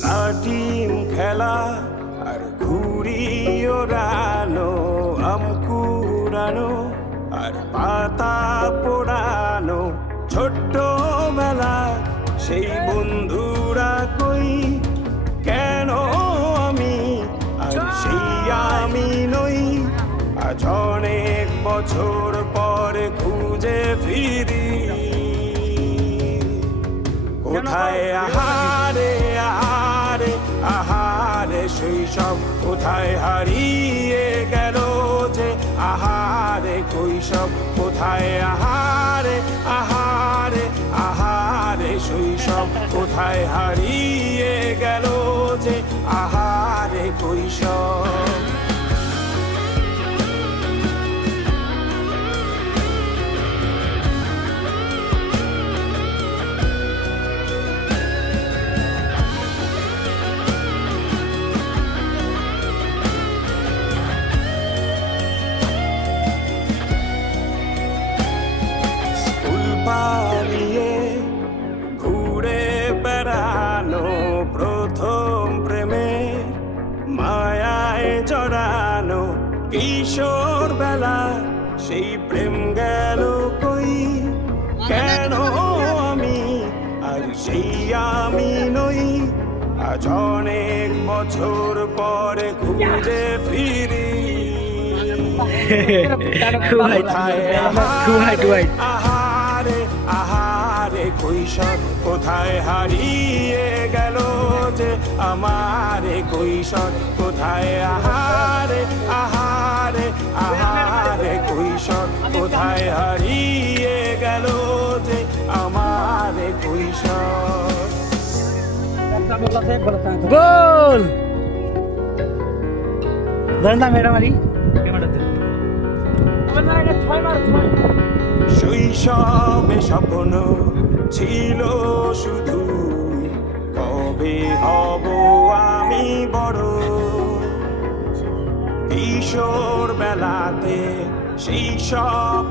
লাটিম খেলা আর ঘুড়ি ওড়ানো, আম কুড়ানো আর পাতা পোড়ানো, ছোট্টবেলা সেই বন্ধুরা কই, কেন আমি আর সেই আমি নই। আজ অনেক বছর পরে খুঁজে ফিরি, কোথায় আহারে আহারে আহারে শৈশব, কোথায় হারিয়ে গেল যে আহারে কৈশব, কোথায় আহারে আহারে আহারে শৈশব, কোথায় হারিয়ে গেল যে আহারে কৈশব। পালিয়ে ঘুরে বেড়ানো, প্রথম প্রেমে মায়ায় জড়ানো, কিশোর বেলা সেই প্রেম গেল কই, কেন আমি আর সেই আমি নই। আজ অনেক বছর পরে খুঁজে ফিরি, আহারে আহারে কৈশোর, কোথায় হারিয়ে গেল যে আমারে কৈশোর, কোথায় আহারে আহারে আহারে কৈশোর, কোথায় হারিয়ে গেল যে আমারে কৈশোর। গোল ধরনা মেরামারি ক্যামেরাতে শৈশবে স্বপ্ন ছিল শুধু, কবে হব আমি বড়। কিশোর বেলাতে সেই সব